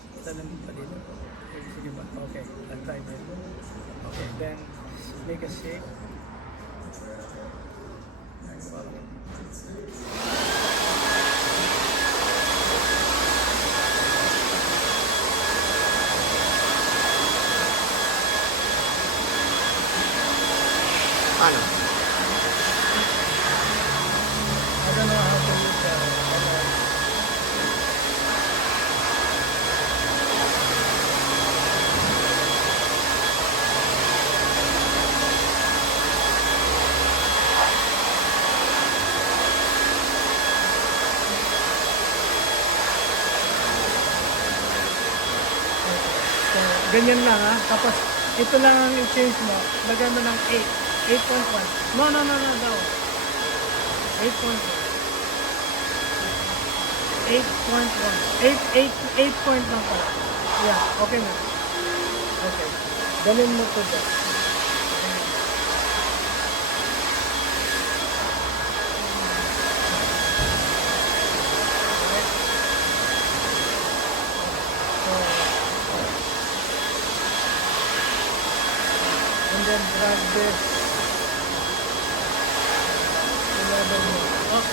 Talim pa dito. Okay, sige ba? Okay, I'll try this. Okay, then make a shake. Ano? I don't know how to use the So, ganyan lang ha. Tapos, ito lang ang i-change mo. Lagay mo ng 8. 8.1. No, daw. 8.1. 8 point lang pala. Yeah, okay na. Okay. Dalhin mo to dyan. And then drag this. Ilabay mo. Oh,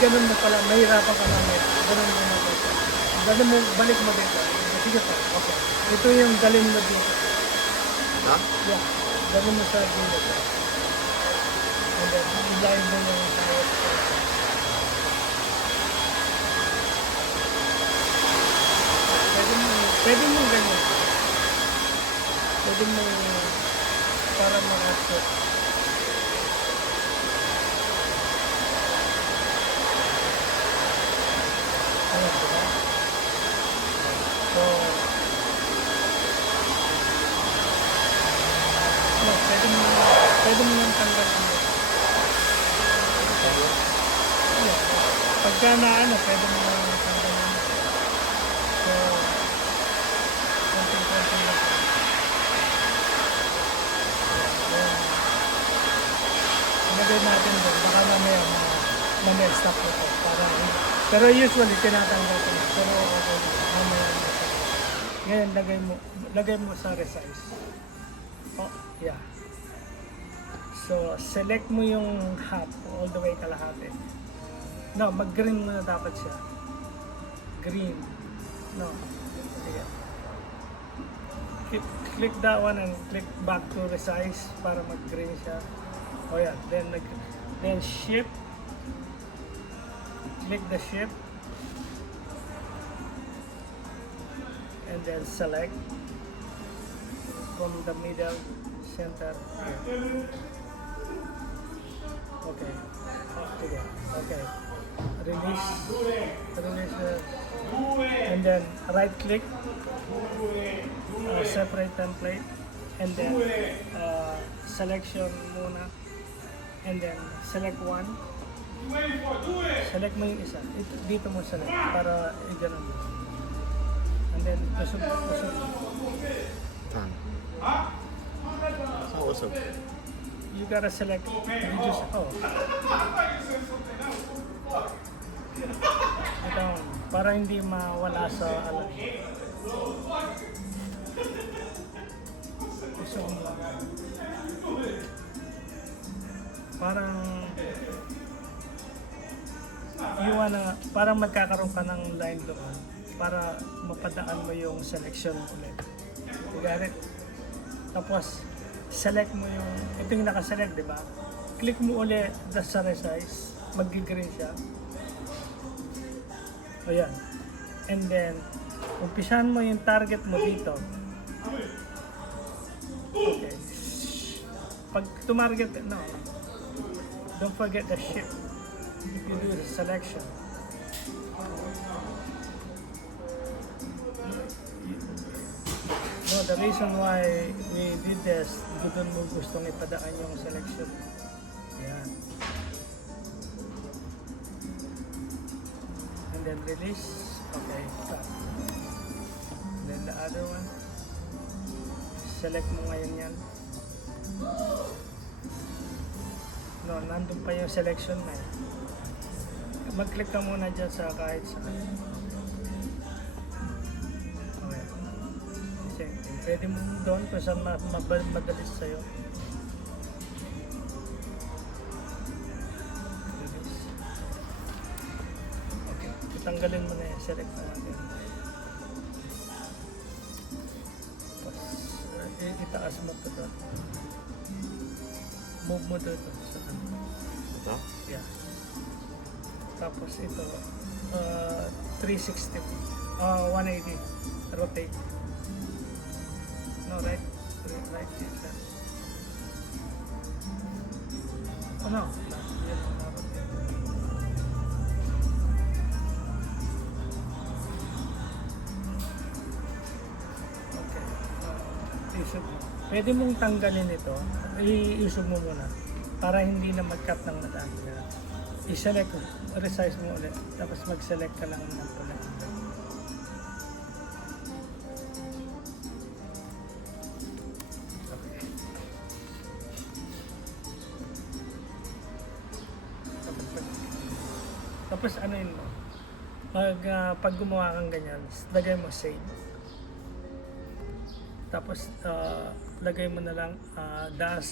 ganun mo pala. Mahirapan ka namin. Ganun mo na dito. Ganun mo, balik mo dito. Sige pa. Okay. Ito yung dalhin mo dito. Ha? Yeah. Dalhin mo sa dito. And then, i-line mo yung tayot. Pwede mo ganyan. Pwede mo para mag-asset. Ayan, diba? So, no, pwede mo nang tanggalin mo. Yeah. Pagka na ano, pwede mo nang tanggalin mo. So, konting-konting lang. Ilagay natin doon, baka mamaya stop ito. Pero usually, tinatanggal ko na. Pero okay na, mamaya na. Ngayon, lagay mo sa resize. Oh, yeah. So, select mo yung half, all the way kalahati. No, mag-green muna dapat siya. Green. No. Sige. Click that one and click back to resize para mag-green siya. Oh yeah, then shift. Click the shift. And then select from the middle, center. Okay. Up to there. Okay. Release. And then right click. Separate template. And then selection muna. And then select one. Select mo yung isa. Dito mo select para i-ganon mo. And then usog. Saan? Sa usog? You gotta select videos. Oh. Ito, para hindi mawala sa alam. Usog mo. Parang magkakaroon ka ng line doon para mapadaan mo yung selection ulit. You got it? Tapos, select mo yung, ito yung nakaselect, di ba? Click mo ulit sa resize, mag-green siya. Ayan. And then, umpisahan mo yung target mo dito. Okay. Pag tumarget, no. Don't forget the shift if you do the selection. No, the reason why we did this, doon mo gustong ipadaan yung selection. Yan. And then release. Okay, stop. And then the other one. Select mo ngayon yan. No, nandun pa yung selection na eh. Mag-click ka muna dyan sa kahit saan. Pwede mo doon kung saan madalis sa'yo. Okay, tanggalin mo na yan. Select mo natin. Tapos, itaas mo ito doon. Move mo doon sa ano. Ito? Yeah. Tapos ito, 360, 180, rotate. No, right click lang. Oh no, yan, rotate. Okay, isog mo. Pwede mong tanggalin ito, iisog mo muna para hindi na mag-cut ng mata. I-select mo, resize mo ulit, tapos mag-select ka lang ng pula. Okay. Tapos ano yun mo? Pag gumawa kang ganyan, lagay mo save. Tapos lagay mo na lang dash